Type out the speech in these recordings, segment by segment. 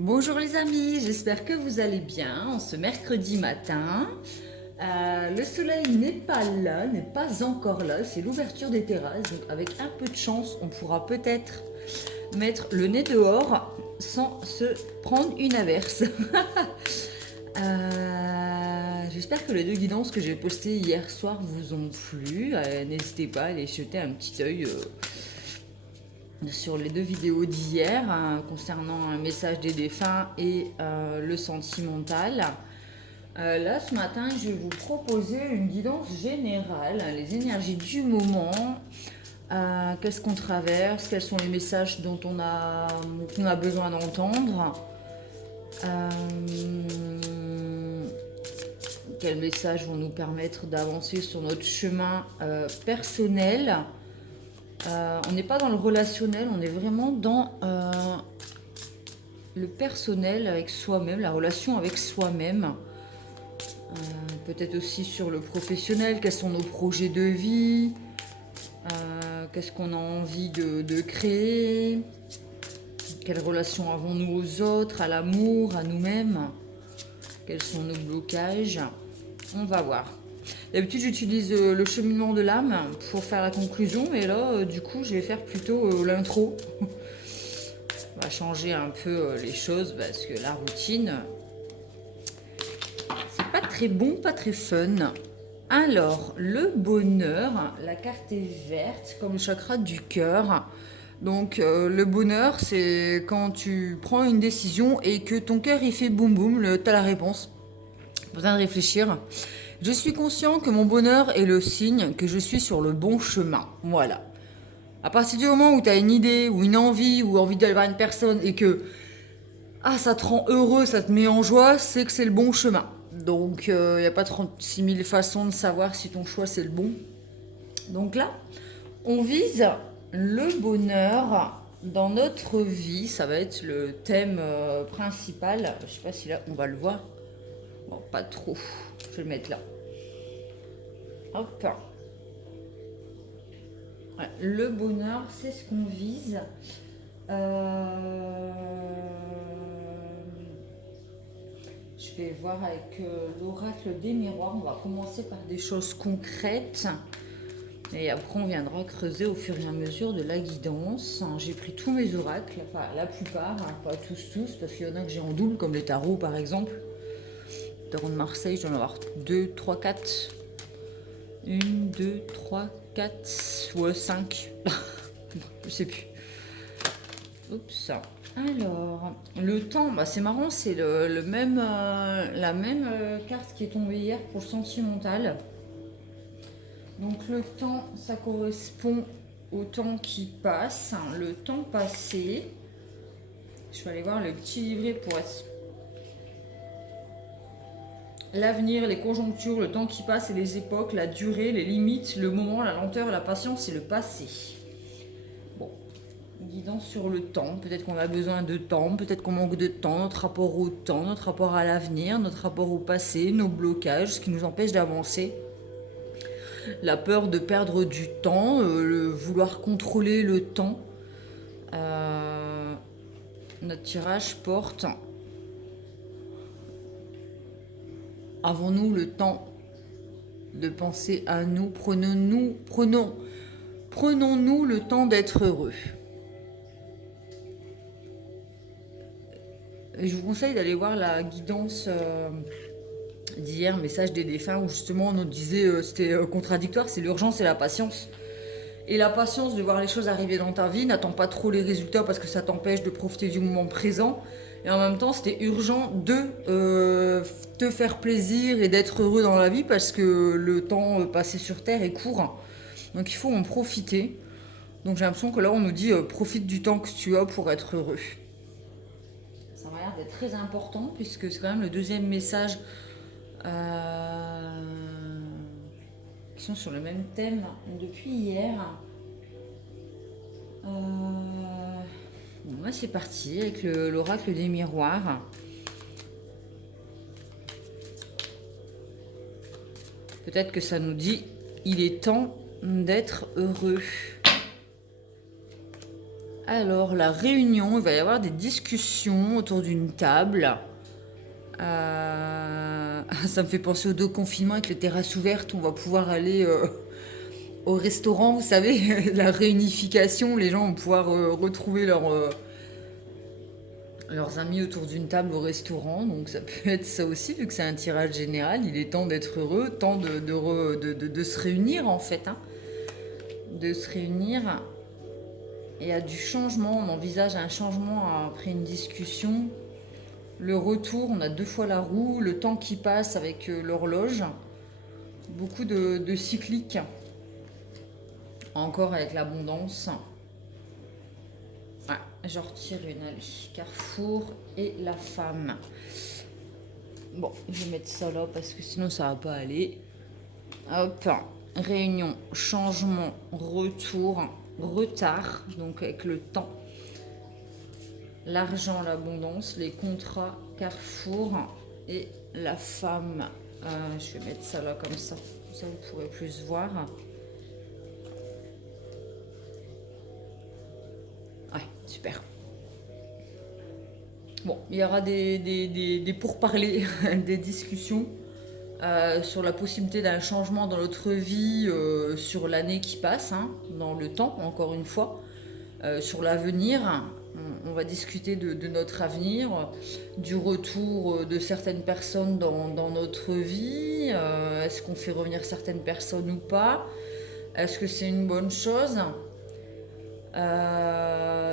Bonjour les amis, j'espère que vous allez bien en ce mercredi matin. Le soleil n'est pas là, n'est pas encore là, c'est l'ouverture des terrasses. Donc avec un peu de chance, on pourra peut-être mettre le nez dehors sans se prendre une averse. J'espère que les deux guidances que j'ai postées hier soir vous ont plu. N'hésitez pas à aller jeter un petit œil sur les deux vidéos d'hier concernant un message des défunts et le sentimental. Là, ce matin, je vais vous proposer une guidance générale, les énergies du moment, qu'est-ce qu'on traverse, quels sont les messages dont on a besoin d'entendre, quels messages vont nous permettre d'avancer sur notre chemin personnel. On n'est pas dans le relationnel, on est vraiment dans le personnel avec soi-même, la relation avec soi-même. Peut-être aussi sur le professionnel, quels sont nos projets de vie, qu'est-ce qu'on a envie de créer, quelles relations avons-nous aux autres, à l'amour, à nous-mêmes, quels sont nos blocages. On va voir. D'habitude, j'utilise le cheminement de l'âme pour faire la conclusion, et là, du coup, je vais faire plutôt l'intro. On va changer un peu les choses parce que la routine, c'est pas très bon, pas très fun. Alors, le bonheur, la carte est verte comme le chakra du cœur. Donc, le bonheur, c'est quand tu prends une décision et que ton cœur il fait boum boum, t'as la réponse. Pas besoin de réfléchir. Je suis conscient que mon bonheur est le signe que je suis sur le bon chemin. Voilà. À partir du moment où tu as une idée ou une envie ou envie d'aller voir une personne et que ça te rend heureux, ça te met en joie, c'est que c'est le bon chemin. Donc il n'y a pas 36 000 façons de savoir si ton choix c'est le bon. Donc là, on vise le bonheur dans notre vie. Ça va être le thème principal. Je sais pas si là on va le voir. Bon, pas trop. Je vais le mettre là. Hop. Ouais, le bonheur, c'est ce qu'on vise. Je vais voir avec l'oracle des miroirs. On va commencer par des choses concrètes. Et après, on viendra creuser au fur et à mesure de la guidance. J'ai pris tous mes oracles, enfin la plupart, pas tous, parce qu'il y en a que j'ai en double, comme les tarots par exemple. Tarot de Marseille, je dois en avoir 2, 3, 4. 1, 2, 3, 4, ouais, 5. Je sais plus. Oups. Alors, le temps, c'est marrant, c'est le même, la même carte qui est tombée hier pour le sentimental. Donc le temps, ça correspond au temps qui passe, le temps passé. Je vais aller voir le petit livret pour être... L'avenir, les conjonctures, le temps qui passe et les époques, la durée, les limites, le moment, la lenteur, la patience et le passé. Bon, guidance sur le temps. Peut-être qu'on a besoin de temps, peut-être qu'on manque de temps, notre rapport au temps, notre rapport à l'avenir, notre rapport au passé, nos blocages, ce qui nous empêche d'avancer. La peur de perdre du temps, le vouloir contrôler le temps. Notre tirage porte... Avons-nous le temps de penser à nous? Prenons-nous le temps d'être heureux? Et je vous conseille d'aller voir la guidance d'hier, message des défunts, où justement on nous disait c'était contradictoire, c'est l'urgence et la patience. Et la patience de voir les choses arriver dans ta vie, n'attends pas trop les résultats parce que ça t'empêche de profiter du moment présent. Et en même temps, c'était urgent de te faire plaisir et d'être heureux dans la vie parce que le temps passé sur Terre est court. Donc il faut en profiter. Donc j'ai l'impression que là, on nous dit profite du temps que tu as pour être heureux. Ça m'a l'air d'être très important puisque c'est quand même le deuxième message qui sont sur le même thème depuis hier. Bon, c'est parti avec l'oracle des miroirs. Peut-être que ça nous dit il est temps d'être heureux. Alors, la réunion, il va y avoir des discussions autour d'une table. Ça me fait penser aux deux confinements avec les terrasses ouvertes. On va pouvoir aller au restaurant, vous savez, la réunification. Les gens vont pouvoir retrouver leurs amis autour d'une table au restaurant. Donc ça peut être ça aussi, vu que c'est un tirage général. Il est temps d'être heureux, temps de se réunir en fait. Hein. De se réunir. Et il y a du changement, on envisage un changement après une discussion. Le retour, on a 2 fois la roue, le temps qui passe avec l'horloge. Beaucoup de cyclique. Encore avec l'abondance. Ouais, je retire une, allez. Carrefour et la femme. Bon, je vais mettre ça là parce que sinon ça va pas aller. Hop, réunion, changement, retour, retard, donc avec le temps. L'argent, l'abondance, les contrats, Carrefour et la femme. Je vais mettre ça là comme ça vous pourrez plus voir. Ouais, super. Bon, il y aura des pourparlers, des discussions sur la possibilité d'un changement dans notre vie, sur l'année qui passe, hein, dans le temps, encore une fois, sur l'avenir. On va discuter de notre avenir, du retour de certaines personnes dans notre vie. Est-ce qu'on fait revenir certaines personnes ou pas? Est-ce que c'est une bonne chose?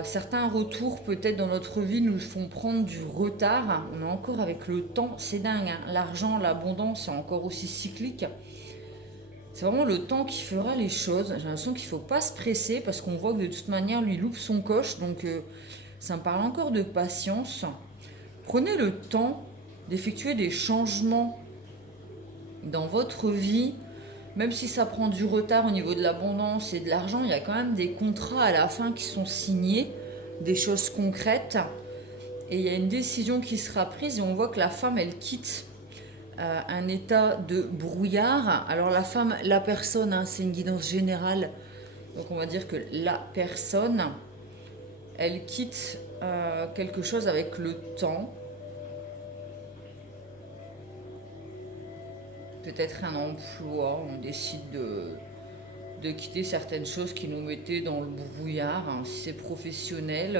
Certains retours peut-être dans notre vie nous font prendre du retard. On est encore avec le temps, c'est dingue. Hein. L'argent, l'abondance, c'est encore aussi cyclique. C'est vraiment le temps qui fera les choses. J'ai l'impression qu'il ne faut pas se presser parce qu'on voit que de toute manière, lui loupe son coche. Donc, ça me parle encore de patience. Prenez le temps d'effectuer des changements dans votre vie. Même si ça prend du retard au niveau de l'abondance et de l'argent, il y a quand même des contrats à la fin qui sont signés, des choses concrètes. Et il y a une décision qui sera prise et on voit que la femme, elle quitte un état de brouillard. Alors la femme, la personne, hein, c'est une guidance générale. Donc on va dire que la personne, elle quitte quelque chose avec le temps. Peut-être un emploi, on décide de quitter certaines choses qui nous mettaient dans le brouillard. Hein. Si c'est professionnel,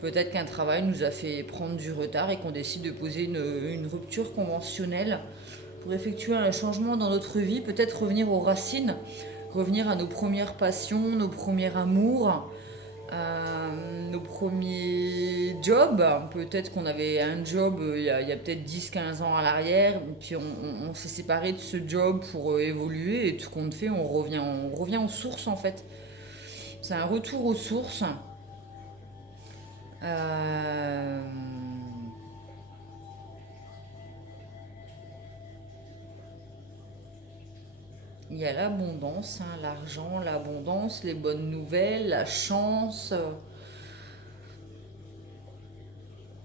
peut-être qu'un travail nous a fait prendre du retard et qu'on décide de poser une rupture conventionnelle pour effectuer un changement dans notre vie, peut-être revenir aux racines, revenir à nos premières passions, nos premiers amours, nos premiers jobs. Peut-être qu'on avait un job il y a peut-être 10-15 ans à l'arrière, puis on s'est séparé de ce job pour évoluer, et tout compte fait, on revient aux sources en fait. C'est un retour aux sources. Euh, Il y a l'abondance, hein, l'argent, l'abondance, les bonnes nouvelles, la chance.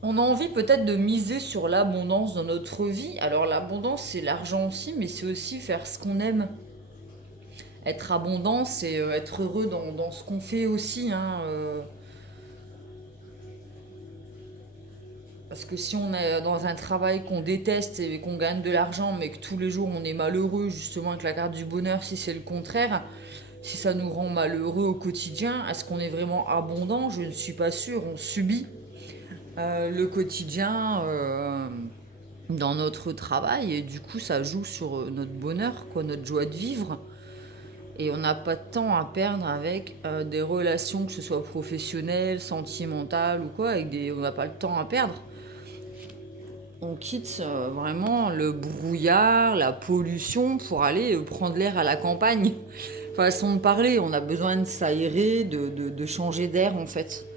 On a envie peut-être de miser sur l'abondance dans notre vie. Alors l'abondance, c'est l'argent aussi, mais c'est aussi faire ce qu'on aime. Être abondant, c'est être heureux dans ce qu'on fait aussi. Hein, parce que si on est dans un travail qu'on déteste et qu'on gagne de l'argent, mais que tous les jours on est malheureux, justement avec la carte du bonheur, si c'est le contraire, si ça nous rend malheureux au quotidien, est-ce qu'on est vraiment abondant? Je ne suis pas sûre. On subit le quotidien dans notre travail et du coup ça joue sur notre bonheur, quoi, notre joie de vivre. Et on n'a pas de temps à perdre avec des relations, que ce soit professionnelles, sentimentales ou quoi, on n'a pas le temps à perdre. On quitte vraiment le brouillard, la pollution pour aller prendre l'air à la campagne. Façon de parler, on a besoin de s'aérer, de changer d'air en fait.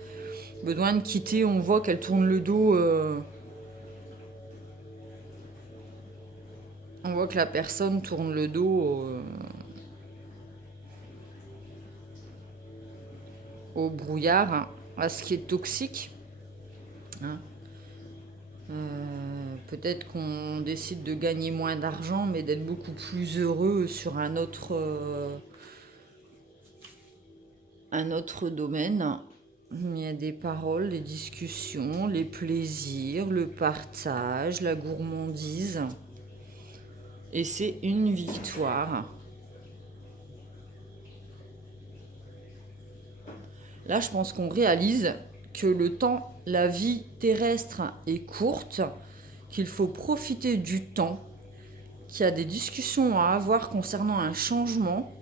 Besoin de quitter, on voit qu'elle tourne le dos. On voit que la personne tourne le dos au brouillard, hein, à ce qui est toxique. Hein. Peut-être qu'on décide de gagner moins d'argent, mais d'être beaucoup plus heureux sur un autre domaine. Il y a des paroles, des discussions, les plaisirs, le partage, la gourmandise. Et c'est une victoire. Là, je pense qu'on réalise que le temps, la vie terrestre est courte, qu'il faut profiter du temps, qu'il y a des discussions à avoir concernant un changement,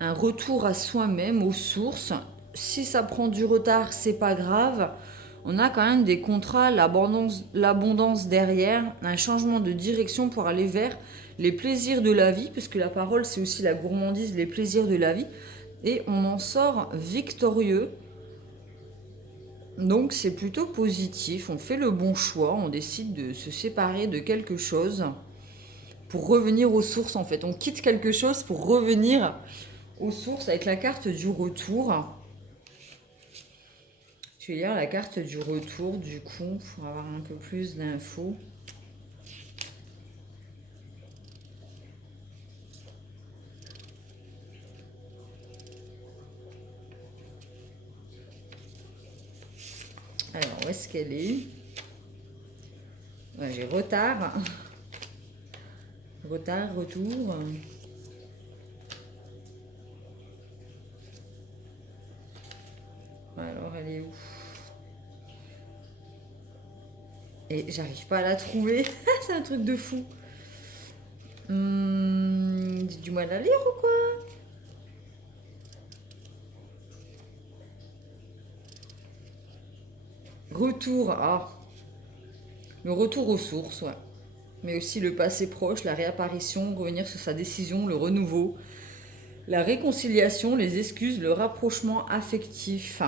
un retour à soi-même, aux sources. Si ça prend du retard, c'est pas grave. On a quand même des contrats, l'abondance derrière, un changement de direction pour aller vers les plaisirs de la vie, puisque la parole, c'est aussi la gourmandise, les plaisirs de la vie. Et on en sort victorieux. Donc c'est plutôt positif, on fait le bon choix, on décide de se séparer de quelque chose pour revenir aux sources en fait. On quitte quelque chose pour revenir aux sources avec la carte du retour. Je vais lire la carte du retour du coup pour avoir un peu plus d'infos. Alors, où est-ce qu'elle est, ouais, j'ai retard. Retard, retour. Alors, elle est où? Et j'arrive pas à la trouver. C'est un truc de fou. J'ai du mal à lire ou quoi? Retour, le retour aux sources, ouais. Mais aussi le passé proche, la réapparition, revenir sur sa décision, le renouveau, la réconciliation, les excuses, le rapprochement affectif.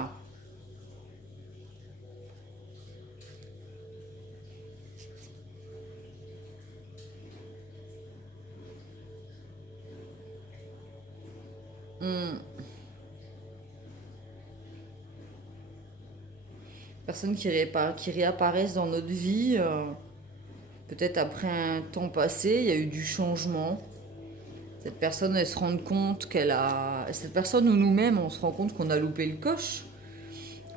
Personnes qui réapparaissent dans notre vie, peut-être après un temps passé, il y a eu du changement. Cette personne, elle se rend compte qu'elle a... Cette personne ou nous-mêmes, on se rend compte qu'on a loupé le coche,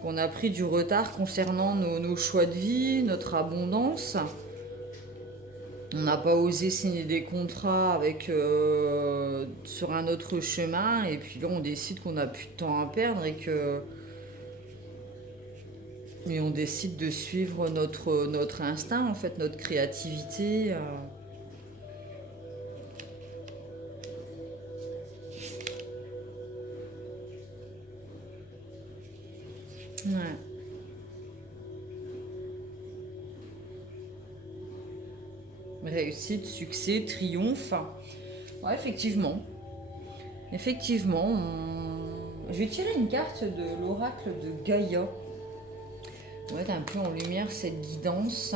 qu'on a pris du retard concernant nos choix de vie, notre abondance. On n'a pas osé signer des contrats avec, sur un autre chemin, et puis là on décide qu'on n'a plus de temps à perdre et on décide de suivre notre instinct, en fait, notre créativité. Ouais. Réussite, succès, triomphe. Ouais, effectivement. Effectivement, je vais tirer une carte de l'oracle de Gaïa. On va mettre un peu en lumière cette guidance.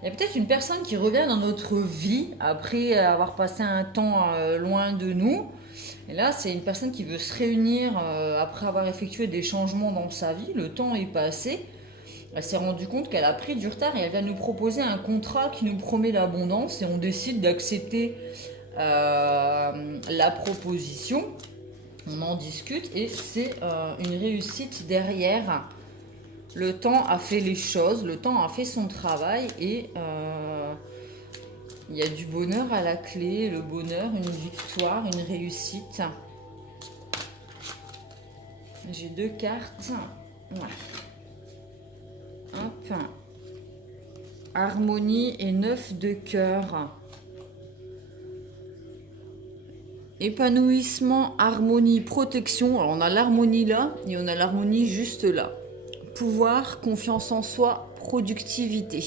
Il y a peut-être une personne qui revient dans notre vie après avoir passé un temps loin de nous. Et là, c'est une personne qui veut se réunir après avoir effectué des changements dans sa vie. Le temps est passé. Elle s'est rendue compte qu'elle a pris du retard et elle vient nous proposer un contrat qui nous promet l'abondance et on décide d'accepter la proposition. On en discute et c'est une réussite derrière. Le temps a fait les choses, le temps a fait son travail et il y a du bonheur à la clé, le bonheur, une victoire, une réussite. J'ai deux cartes. Ouais. Hop. Harmonie et 9 de cœur. Épanouissement, harmonie, protection. Alors on a l'harmonie là et on a l'harmonie juste là. Pouvoir, confiance en soi, productivité.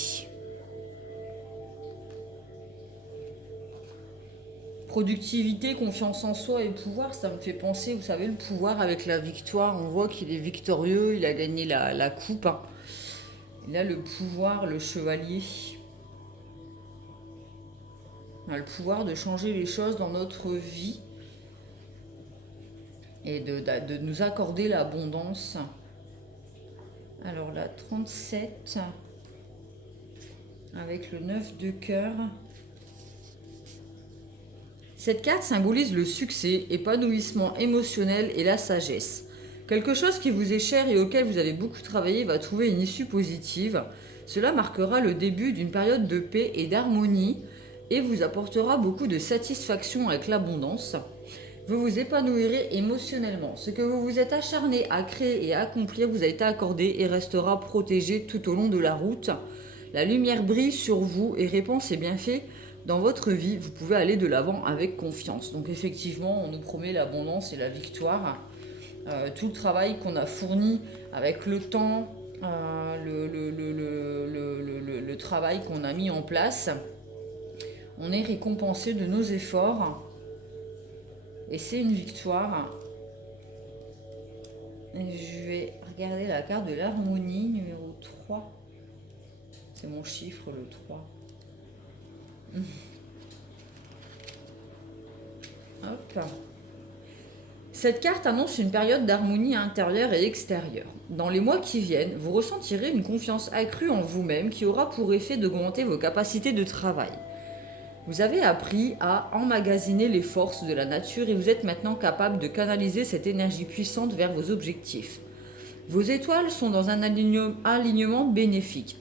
Productivité, confiance en soi et pouvoir, ça me fait penser, vous savez, le pouvoir avec la victoire. On voit qu'il est victorieux, il a gagné la coupe. Il a le pouvoir, le chevalier. On a le pouvoir de changer les choses dans notre vie et de nous accorder l'abondance. Alors la 37 avec le 9 de cœur. Cette carte symbolise le succès, épanouissement émotionnel et la sagesse. Quelque chose qui vous est cher et auquel vous avez beaucoup travaillé va trouver une issue positive. Cela marquera le début d'une période de paix et d'harmonie et vous apportera beaucoup de satisfaction avec l'abondance. Vous vous épanouirez émotionnellement. Ce que vous vous êtes acharné à créer et à accomplir vous a été accordé et restera protégé tout au long de la route. La lumière brille sur vous et répand ses bienfaits dans votre vie. Vous pouvez aller de l'avant avec confiance. Donc effectivement, on nous promet l'abondance et la victoire. Tout le travail qu'on a fourni avec le temps, le travail qu'on a mis en place, on est récompensé de nos efforts et c'est une victoire. Et je vais regarder la carte de l'harmonie numéro 3. C'est mon chiffre, le 3. Hop. Cette carte annonce une période d'harmonie intérieure et extérieure. Dans les mois qui viennent, vous ressentirez une confiance accrue en vous-même qui aura pour effet d'augmenter vos capacités de travail. Vous avez appris à emmagasiner les forces de la nature et vous êtes maintenant capable de canaliser cette énergie puissante vers vos objectifs. Vos étoiles sont dans un alignement bénéfique.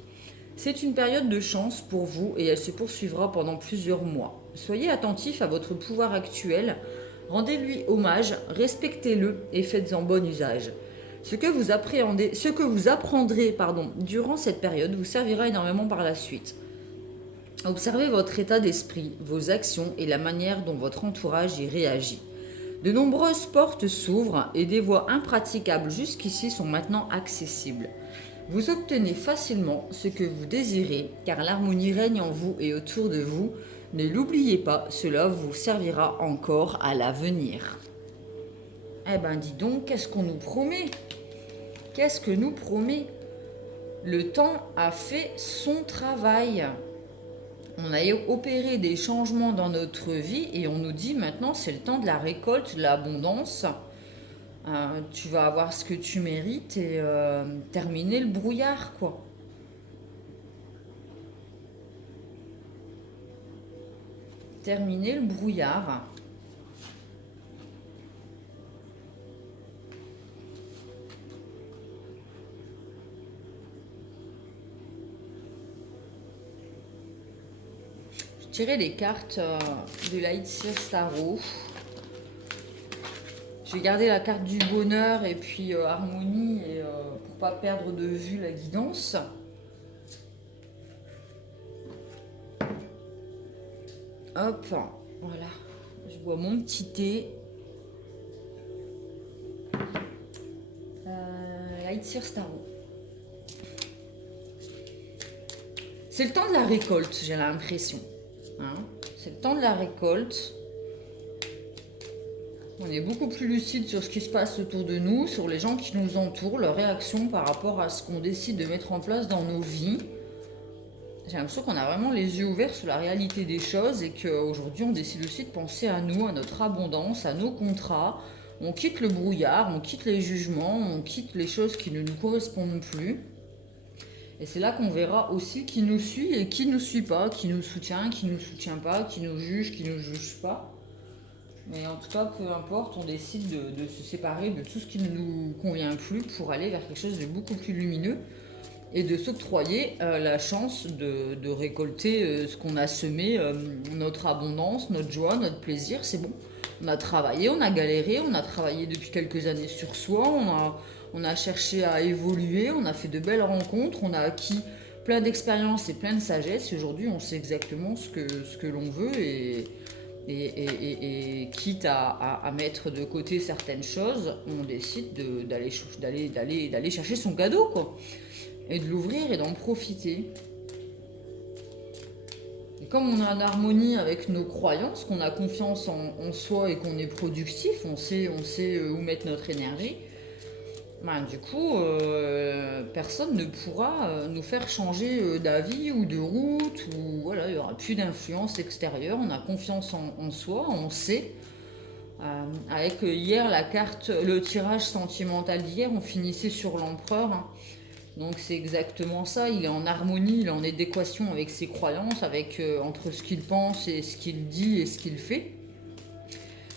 C'est une période de chance pour vous et elle se poursuivra pendant plusieurs mois. Soyez attentif à votre pouvoir actuel, rendez-lui hommage, respectez-le et faites-en bon usage. Ce que vous apprendrez durant cette période vous servira énormément par la suite. Observez votre état d'esprit, vos actions et la manière dont votre entourage y réagit. De nombreuses portes s'ouvrent et des voies impraticables jusqu'ici sont maintenant accessibles. Vous obtenez facilement ce que vous désirez car l'harmonie règne en vous et autour de vous. Ne l'oubliez pas, cela vous servira encore à l'avenir. Eh ben dis donc, qu'est-ce qu'on nous promet? Qu'est-ce que nous promet? Le temps a fait son travail. On a opéré des changements dans notre vie et on nous dit maintenant c'est le temps de la récolte, de l'abondance. Tu vas avoir ce que tu mérites et terminer le brouillard, quoi. Terminer le brouillard. Je tirais les cartes de Lightseer Tarot. Je vais garder la carte du bonheur et puis harmonie et, pour pas perdre de vue la guidance. Hop, voilà. Je bois mon petit thé. Lightseer Tarot. C'est le temps de la récolte, j'ai l'impression. C'est le temps de la récolte. On est beaucoup plus lucide sur ce qui se passe autour de nous, sur les gens qui nous entourent, leurs réactions par rapport à ce qu'on décide de mettre en place dans nos vies. J'ai l'impression qu'on a vraiment les yeux ouverts sur la réalité des choses et qu'aujourd'hui on décide aussi de penser à nous, à notre abondance, à nos contrats. On quitte le brouillard, on quitte les jugements, on quitte les choses qui ne nous correspondent plus. Et c'est là qu'on verra aussi qui nous suit et qui ne nous suit pas, qui nous soutient, qui ne nous soutient pas, qui nous juge, qui ne nous juge pas. Mais en tout cas, peu importe, on décide de se séparer de tout ce qui ne nous convient plus pour aller vers quelque chose de beaucoup plus lumineux et de s'octroyer la chance de récolter ce qu'on a semé, notre abondance, notre joie, notre plaisir, c'est bon. On a travaillé, on a galéré, on a travaillé depuis quelques années sur soi, on a cherché à évoluer, on a fait de belles rencontres, on a acquis plein d'expériences et plein de sagesse. Et aujourd'hui, on sait exactement ce que l'on veut et quitte à mettre de côté certaines choses, on décide d'aller chercher son cadeau, quoi. Et de l'ouvrir et d'en profiter. Et comme on est en harmonie avec nos croyances, qu'on a confiance en soi et qu'on est productif, on sait où mettre notre énergie, du coup, personne ne pourra nous faire changer d'avis ou de route, ou voilà, il n'y aura plus d'influence extérieure, on a confiance en soi, on sait. Avec hier, le tirage sentimental d'hier, on finissait sur l'empereur. Donc c'est exactement ça, il est en harmonie, il est en adéquation avec ses croyances, avec entre ce qu'il pense et ce qu'il dit et ce qu'il fait.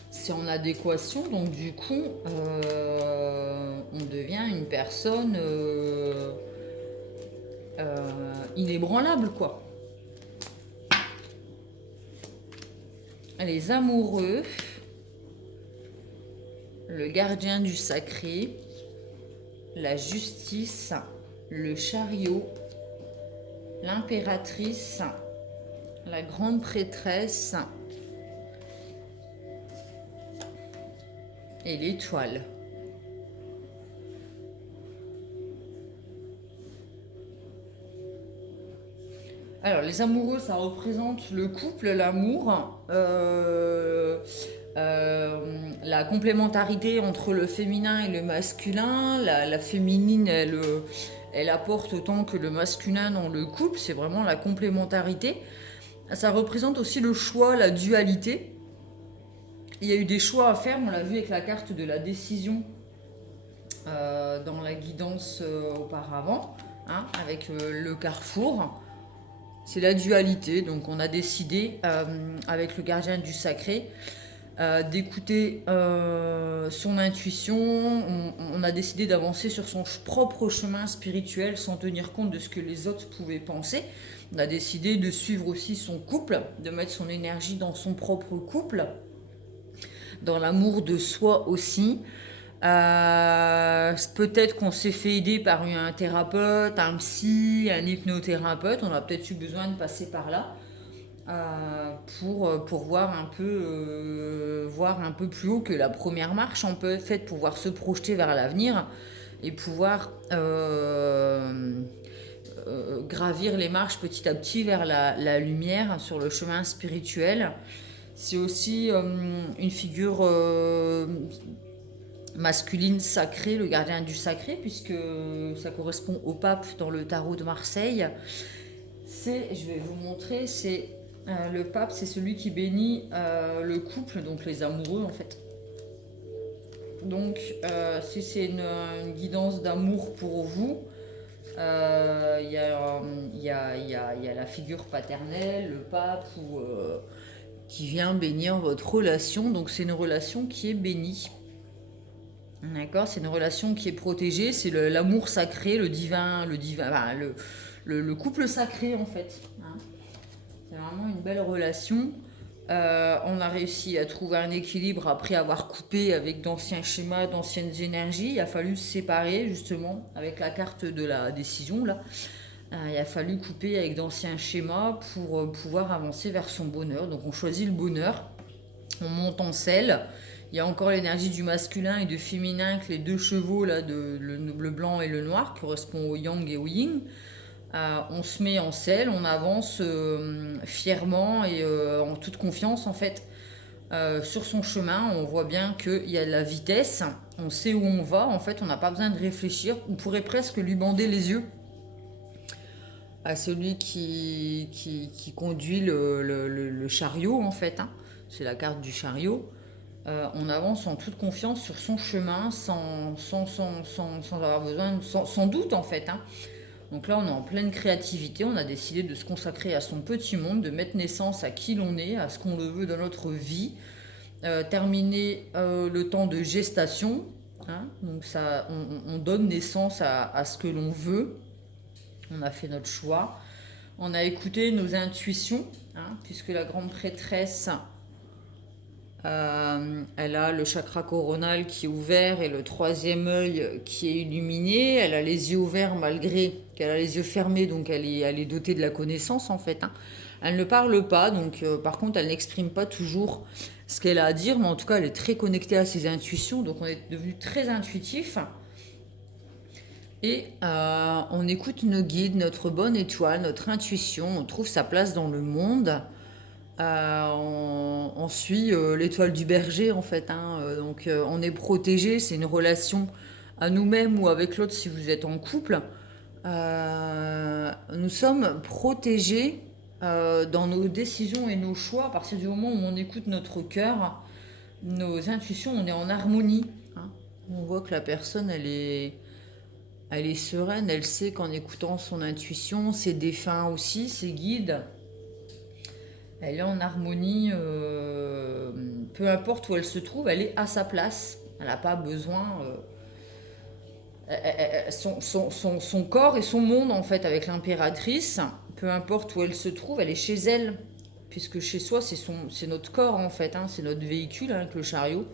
C'est en adéquation, donc du coup, on devient une personne inébranlable, quoi. Les amoureux, le gardien du sacré, la justice, le chariot, l'impératrice, la grande prêtresse et l'étoile. Alors, les amoureux, ça représente le couple, l'amour, la complémentarité entre le féminin et le masculin. La féminine, elle apporte autant que le masculin dans le couple. C'est vraiment la complémentarité. Ça représente aussi le choix, la dualité. Il y a eu des choix à faire, on l'a vu avec la carte de la décision dans la guidance auparavant, hein, avec le carrefour. C'est la dualité, donc on a décidé avec le gardien du sacré d'écouter son intuition, on a décidé d'avancer sur son propre chemin spirituel sans tenir compte de ce que les autres pouvaient penser. On a décidé de suivre aussi son couple, de mettre son énergie dans son propre couple, dans l'amour de soi aussi. Peut-être qu'on s'est fait aider par un thérapeute, un psy, un hypnothérapeute. On a peut-être eu besoin de passer par là pour voir un peu plus haut que la première marche, en fait, pouvoir se projeter vers l'avenir et pouvoir gravir les marches petit à petit vers la lumière sur le chemin spirituel. C'est aussi une figure masculine sacrée, le gardien du sacré, puisque ça correspond au pape dans le tarot de Marseille. Je vais vous montrer, le pape, c'est celui qui bénit le couple, donc les amoureux en fait. Donc si c'est une guidance d'amour pour vous, il y a la figure paternelle, le pape, qui vient bénir votre relation. Donc c'est une relation qui est bénie. D'accord, c'est une relation qui est protégée, c'est l'amour sacré, le couple sacré en fait. Hein. C'est vraiment une belle relation. On a réussi à trouver un équilibre après avoir coupé avec d'anciens schémas, d'anciennes énergies. Il a fallu se séparer justement avec la carte de la décision là. Il a fallu couper avec d'anciens schémas pour pouvoir avancer vers son bonheur. Donc on choisit le bonheur, on monte en selle. Il y a encore l'énergie du masculin et du féminin avec les deux chevaux là, le blanc et le noir, qui correspond au yang et au yin. On se met en selle, on avance fièrement et en toute confiance en fait sur son chemin. On voit bien qu'il y a de la vitesse, on sait où on va, en fait on n'a pas besoin de réfléchir. On pourrait presque lui bander les yeux à celui qui conduit le chariot en fait. Hein. C'est la carte du chariot. On avance en toute confiance sur son chemin sans avoir besoin, sans doute en fait. Hein. Donc là, on est en pleine créativité, on a décidé de se consacrer à son petit monde, de mettre naissance à qui l'on est, à ce qu'on le veut dans notre vie, terminer le temps de gestation, hein. Donc ça, on donne naissance à ce que l'on veut, on a fait notre choix, on a écouté nos intuitions, hein, puisque la grande prêtresse... elle a le chakra coronal qui est ouvert et le troisième œil qui est illuminé. Elle a les yeux ouverts malgré qu'elle a les yeux fermés, donc elle est dotée de la connaissance en fait. Hein. Elle ne parle pas, donc par contre elle n'exprime pas toujours ce qu'elle a à dire, mais en tout cas elle est très connectée à ses intuitions, donc on est devenu très intuitif. Et on écoute nos guides, notre bonne étoile, notre intuition, on trouve sa place dans le monde. On suit l'étoile du berger en fait. Hein. Donc on est protégé, c'est une relation à nous-mêmes ou avec l'autre si vous êtes en couple. Nous sommes protégés dans nos décisions et nos choix à partir du moment où on écoute notre cœur, nos intuitions, on est en harmonie. Hein. On voit que la personne, elle est Elle est sereine, elle sait qu'en écoutant son intuition, ses défunts aussi, ses guides, elle est en harmonie, peu importe où elle se trouve, elle est à sa place. Elle n'a pas besoin. Son corps et son monde, en fait, avec l'impératrice, peu importe où elle se trouve, elle est chez elle. Puisque chez soi, c'est notre corps, en fait, hein, c'est notre véhicule, hein, avec le chariot.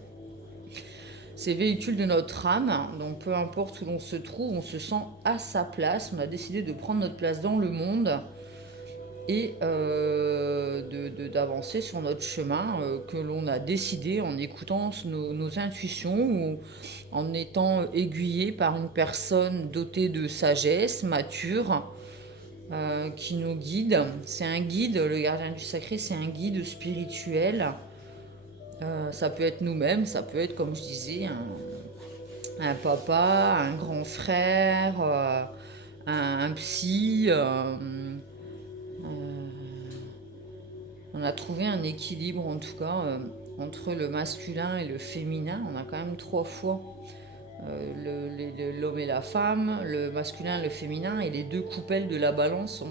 C'est le véhicule de notre âme. Donc, peu importe où l'on se trouve, on se sent à sa place. On a décidé de prendre notre place dans le monde et d'avancer sur notre chemin que l'on a décidé en écoutant nos intuitions ou en étant aiguillé par une personne dotée de sagesse, mature, qui nous guide. C'est un guide, le gardien du sacré, c'est un guide spirituel. Ça peut être nous-mêmes, ça peut être, comme je disais, un papa, un grand frère, un psy. On a trouvé un équilibre en tout cas entre le masculin et le féminin. On a quand même 3 fois l'homme et la femme, le masculin et le féminin, et les 2 coupelles de la balance.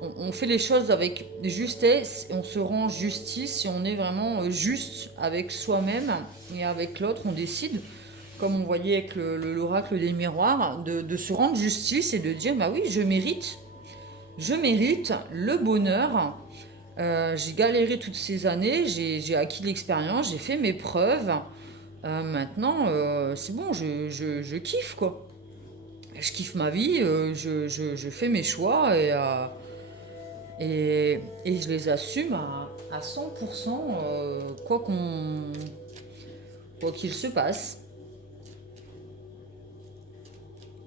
On fait les choses avec justesse, on se rend justice et on est vraiment juste avec soi-même et avec l'autre. On décide, comme on voyait avec l'oracle des miroirs, de se rendre justice et de dire bah oui, je mérite le bonheur. J'ai galéré toutes ces années, j'ai acquis de l'expérience, j'ai fait mes preuves. Maintenant, c'est bon, je kiffe quoi. Je kiffe ma vie, je fais mes choix et je les assume à 100%, quoi qu'il se passe.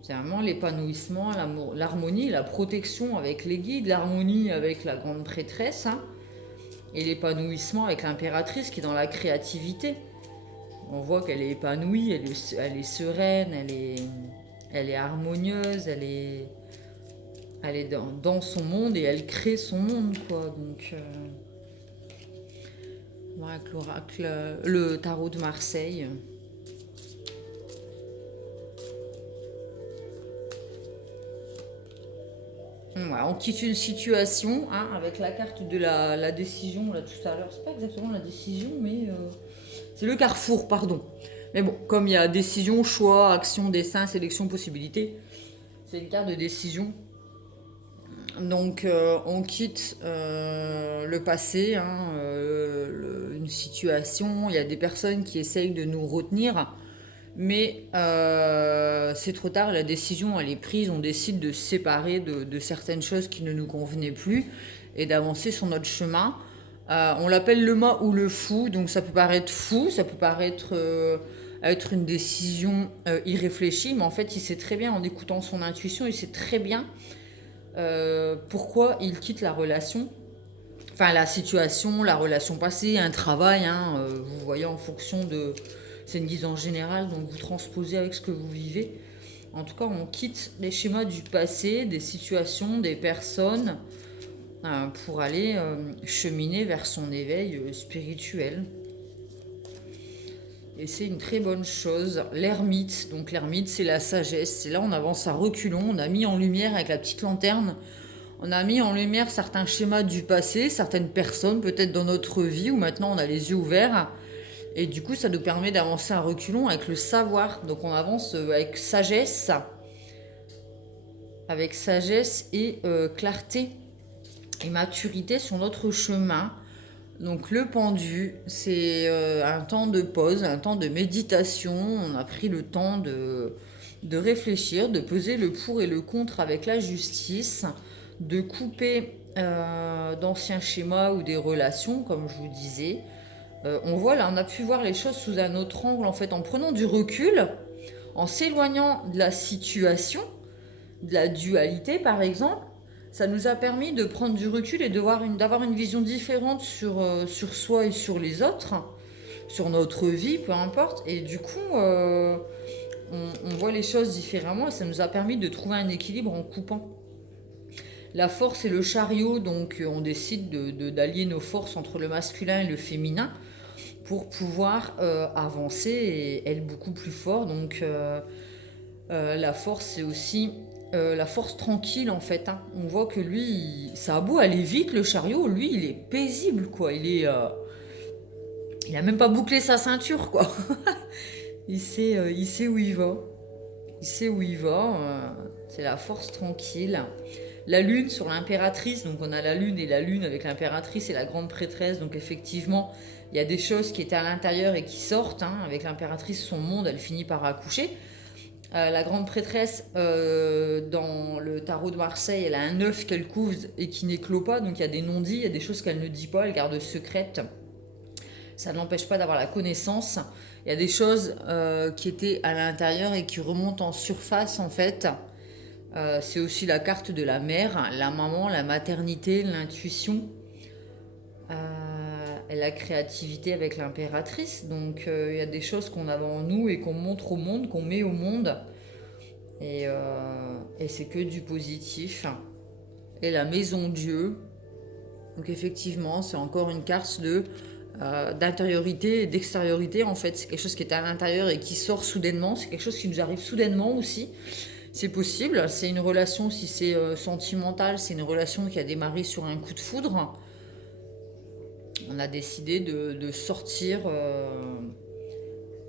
C'est vraiment l'épanouissement, l'amour, l'harmonie, la protection avec les guides, l'harmonie avec la grande prêtresse, hein, et l'épanouissement avec l'impératrice qui est dans la créativité. On voit qu'elle est épanouie, elle est sereine, elle est harmonieuse, elle est dans son monde et elle crée son monde, quoi. Donc, avec l'oracle, le tarot de Marseille. Voilà, on quitte une situation, hein, avec la carte de la décision là tout à l'heure. C'est pas exactement la décision, mais c'est le carrefour, pardon. Mais bon, comme il y a décision, choix, action, dessin, sélection, possibilité, c'est une carte de décision. Donc on quitte le passé, hein, une situation. Il y a des personnes qui essayent de nous retenir, mais c'est trop tard, la décision elle est prise, on décide de se séparer de certaines choses qui ne nous convenaient plus et d'avancer sur notre chemin. On l'appelle le mât ou le fou, donc ça peut paraître fou, ça peut paraître être une décision irréfléchie, mais en fait il sait très bien, en écoutant son intuition, il sait très bien pourquoi il quitte la relation. Enfin, la situation, la relation passée, un travail, hein, vous voyez en fonction de... C'est une guise en général, donc vous transposez avec ce que vous vivez. En tout cas, on quitte les schémas du passé, des situations, des personnes, pour aller cheminer vers son éveil spirituel. Et c'est une très bonne chose. L'ermite, donc l'ermite, c'est la sagesse. C'est là on avance à reculons, on a mis en lumière avec la petite lanterne, on a mis en lumière certains schémas du passé, certaines personnes peut-être dans notre vie où maintenant on a les yeux ouverts. Et du coup, ça nous permet d'avancer à reculons avec le savoir. Donc on avance avec sagesse et clarté et maturité sur notre chemin. Donc le pendu, c'est un temps de pause, un temps de méditation. On a pris le temps de réfléchir, de peser le pour et le contre avec la justice, de couper d'anciens schémas ou des relations, comme je vous disais. On voit là, on a pu voir les choses sous un autre angle, en fait, en prenant du recul, en s'éloignant de la situation, de la dualité par exemple. Ça nous a permis de prendre du recul et d'avoir une vision différente sur soi et sur les autres, sur notre vie, peu importe. Et du coup, on voit les choses différemment et ça nous a permis de trouver un équilibre en coupant. La force et le chariot, donc on décide d'allier nos forces entre le masculin et le féminin pour pouvoir avancer et être beaucoup plus fort. Donc La force, c'est aussi la force tranquille en fait, hein. On voit que lui, ça a beau aller vite le chariot, lui il est paisible quoi. Il a même pas bouclé sa ceinture quoi. Il sait où il va. Il sait où il va. C'est la force tranquille. La lune sur l'impératrice, donc on a la lune et la lune avec l'impératrice et la grande prêtresse. Donc effectivement, il y a des choses qui étaient à l'intérieur et qui sortent, hein. Avec l'impératrice, son monde, elle finit par accoucher. La grande prêtresse, dans le tarot de Marseille, elle a un œuf qu'elle couvre et qui n'éclot pas. Donc il y a des non-dits, il y a des choses qu'elle ne dit pas, elle garde secrètes. Ça ne l'empêche pas d'avoir la connaissance. Il y a des choses qui étaient à l'intérieur et qui remontent en surface en fait. C'est aussi la carte de la mère, la maman, la maternité, l'intuition, et la créativité avec l'impératrice. Donc il y a des choses qu'on a en nous et qu'on montre au monde, qu'on met au monde. Et c'est que du positif. Et la maison Dieu. Donc effectivement, c'est encore une carte d'intériorité et d'extériorité. En fait, c'est quelque chose qui est à l'intérieur et qui sort soudainement. C'est quelque chose qui nous arrive soudainement aussi. C'est possible. C'est une relation, si c'est sentimental, c'est une relation qui a démarré sur un coup de foudre. On a décidé de sortir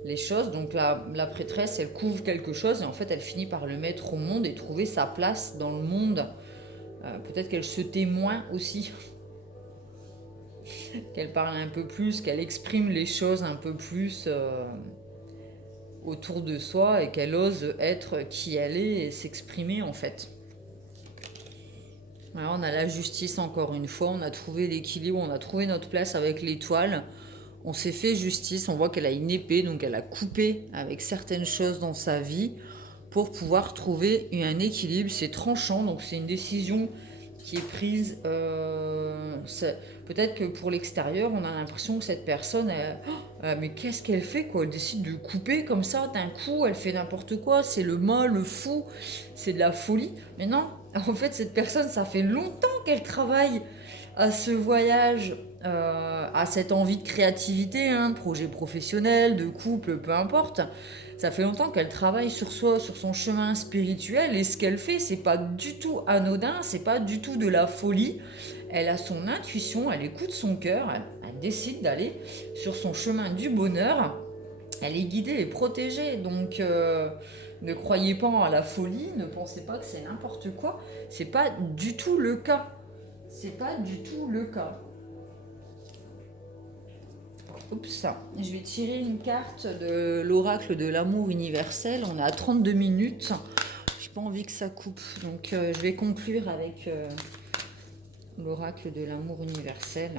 les choses. Donc la prêtresse, elle couvre quelque chose et en fait, elle finit par le mettre au monde et trouver sa place dans le monde. Peut-être qu'elle se témoigne aussi. Qu'elle parle un peu plus, qu'elle exprime les choses un peu plus autour de soi et qu'elle ose être qui elle est et s'exprimer en fait. Alors, on a la justice encore une fois, on a trouvé l'équilibre, on a trouvé notre place avec l'étoile. On s'est fait justice, on voit qu'elle a une épée, donc elle a coupé avec certaines choses dans sa vie pour pouvoir trouver un équilibre. C'est tranchant, donc c'est une décision qui est prise. Peut-être que pour l'extérieur, on a l'impression que cette personne, mais qu'est-ce qu'elle fait quoi? Elle décide de couper comme ça d'un coup, elle fait n'importe quoi, c'est le mal, le fou, c'est de la folie. Mais non, en fait, cette personne, ça fait longtemps qu'elle travaille à ce voyage, à cette envie de créativité, hein, de projet professionnel, de couple, peu importe. Ça fait longtemps qu'elle travaille sur soi, sur son chemin spirituel, et ce qu'elle fait, c'est pas du tout anodin, c'est pas du tout de la folie. Elle a son intuition, elle écoute son cœur, elle décide d'aller sur son chemin du bonheur. Elle est guidée et protégée, donc ne croyez pas à la folie, ne pensez pas que c'est n'importe quoi. C'est pas du tout le cas. C'est pas du tout le cas. Oups, je vais tirer une carte de l'oracle de l'amour universel. On est à 32 minutes. J'ai pas envie que ça coupe. Donc je vais conclure avec l'oracle de l'amour universel.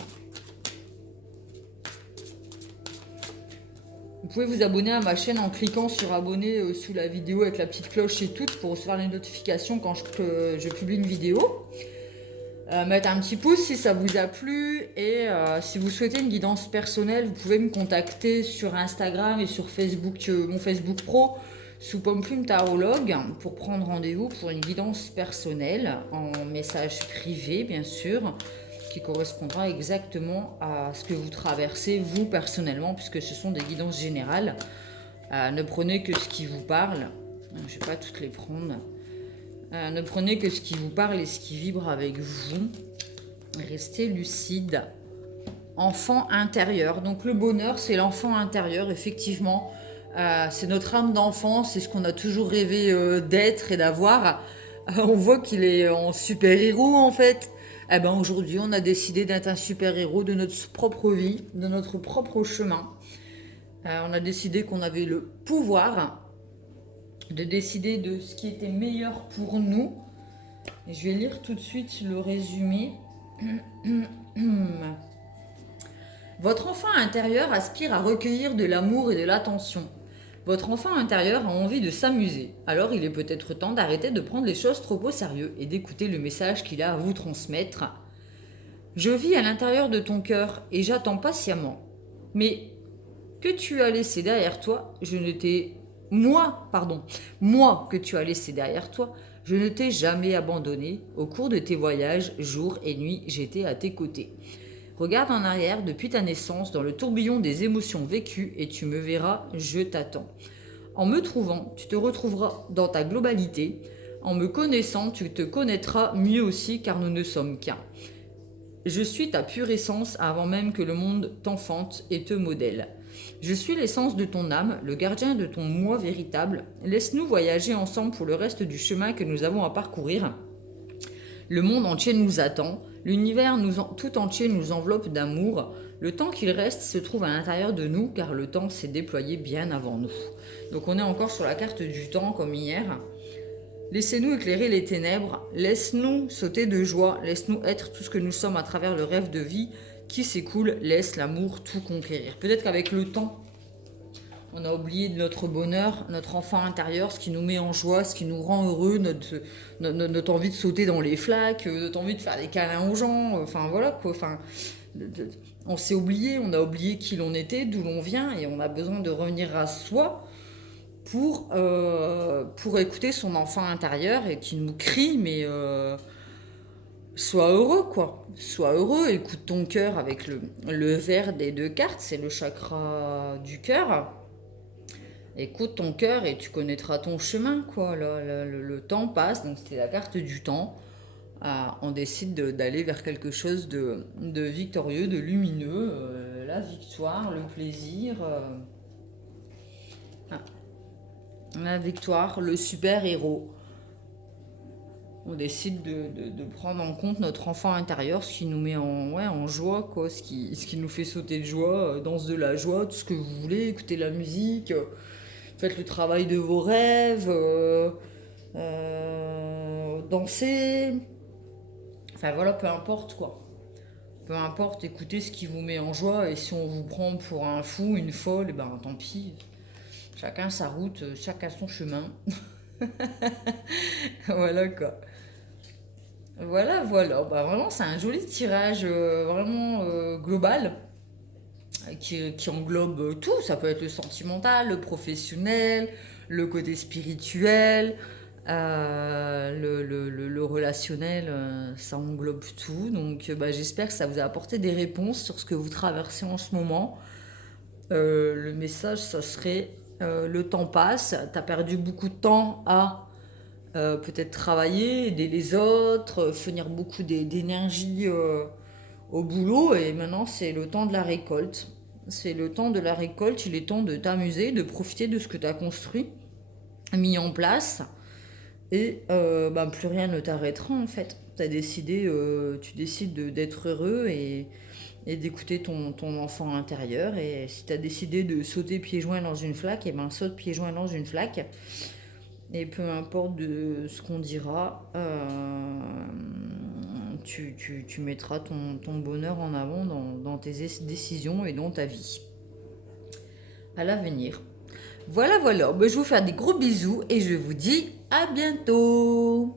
Vous pouvez vous abonner à ma chaîne en cliquant sur abonner sous la vidéo avec la petite cloche et tout pour recevoir les notifications quand je publie une vidéo. Mettre un petit pouce si ça vous a plu et si vous souhaitez une guidance personnelle, vous pouvez me contacter sur Instagram et sur Facebook, mon Facebook pro sous Pomme-Plume Tarologue pour prendre rendez-vous pour une guidance personnelle en message privé bien sûr, qui correspondra exactement à ce que vous traversez vous personnellement puisque ce sont des guidances générales. Ne prenez que ce qui vous parle, je ne vais pas toutes les prendre. Ne prenez que ce qui vous parle et ce qui vibre avec vous. Restez lucide. Enfant intérieur. Donc le bonheur, c'est l'enfant intérieur, effectivement. C'est notre âme d'enfant, c'est ce qu'on a toujours rêvé d'être et d'avoir. On voit qu'il est en super-héros, en fait. Eh ben, aujourd'hui, on a décidé d'être un super-héros de notre propre vie, de notre propre chemin. On a décidé qu'on avait le pouvoir de décider de ce qui était meilleur pour nous. Et je vais lire tout de suite le résumé. Votre enfant intérieur aspire à recueillir de l'amour et de l'attention. Votre enfant intérieur a envie de s'amuser. Alors il est peut-être temps d'arrêter de prendre les choses trop au sérieux et d'écouter le message qu'il a à vous transmettre. Je vis à l'intérieur de ton cœur et j'attends patiemment. Mais que tu as laissé derrière toi, moi que tu as laissé derrière toi, je ne t'ai jamais abandonné. Au cours de tes voyages, jour et nuit, j'étais à tes côtés. Regarde en arrière depuis ta naissance dans le tourbillon des émotions vécues et tu me verras, je t'attends. En me trouvant, tu te retrouveras dans ta globalité. En me connaissant, tu te connaîtras mieux aussi car nous ne sommes qu'un. Je suis ta pure essence avant même que le monde t'enfante et te modèle. Je suis l'essence de ton âme, le gardien de ton moi véritable. Laisse-nous voyager ensemble pour le reste du chemin que nous avons à parcourir. Le monde entier nous attend, l'univers tout entier nous enveloppe d'amour. Le temps qu'il reste se trouve à l'intérieur de nous car le temps s'est déployé bien avant nous. Donc on est encore sur la carte du temps comme hier. Laissez-nous éclairer les ténèbres, laisse-nous sauter de joie, laisse-nous être tout ce que nous sommes à travers le rêve de vie qui s'écoule, laisse l'amour tout conquérir. Peut-être qu'avec le temps, on a oublié notre bonheur, notre enfant intérieur, ce qui nous met en joie, ce qui nous rend heureux, notre envie de sauter dans les flaques, notre envie de faire des câlins aux gens, enfin voilà quoi. Enfin, on s'est oublié, on a oublié qui l'on était, d'où l'on vient, et on a besoin de revenir à soi pour écouter son enfant intérieur et qui nous crie, mais sois heureux quoi. Sois heureux, écoute ton cœur avec le vert des deux cartes, c'est le chakra du cœur. Écoute ton cœur et tu connaîtras ton chemin, quoi. Le temps passe, donc c'était la carte du temps. On décide d'aller vers quelque chose de victorieux, de lumineux, la victoire, le plaisir, la victoire, le super-héros. On décide de prendre en compte notre enfant intérieur, ce qui nous met en joie, quoi, ce qui nous fait sauter de joie, danse de la joie, tout ce que vous voulez, écoutez la musique. Faites le travail de vos rêves, dansez, enfin voilà, peu importe quoi. Peu importe, écoutez ce qui vous met en joie et si on vous prend pour un fou, une folle, et ben tant pis. Chacun sa route, chacun son chemin. Voilà quoi. Voilà. Bah, vraiment, c'est un joli tirage vraiment global qui englobe tout. Ça peut être le sentimental, le professionnel, le côté spirituel, le relationnel, ça englobe tout. Donc bah, j'espère que ça vous a apporté des réponses sur ce que vous traversez en ce moment. Le message, ça serait le temps passe, tu as perdu beaucoup de temps à peut-être travailler, aider les autres, fournir beaucoup d'énergie au boulot et maintenant c'est le temps de la récolte. C'est le temps de la récolte, il est temps de t'amuser, de profiter de ce que tu as construit, mis en place et ben, plus rien ne t'arrêtera en fait. Tu décides d'être heureux et d'écouter ton enfant intérieur. Et si tu as décidé de sauter pieds joints dans une flaque, et ben saute pieds joints dans une flaque. Et peu importe de ce qu'on dira, tu mettras ton bonheur en avant dans tes décisions et dans ta vie. À l'avenir. Voilà. Ben, je vous fais des gros bisous et je vous dis à bientôt.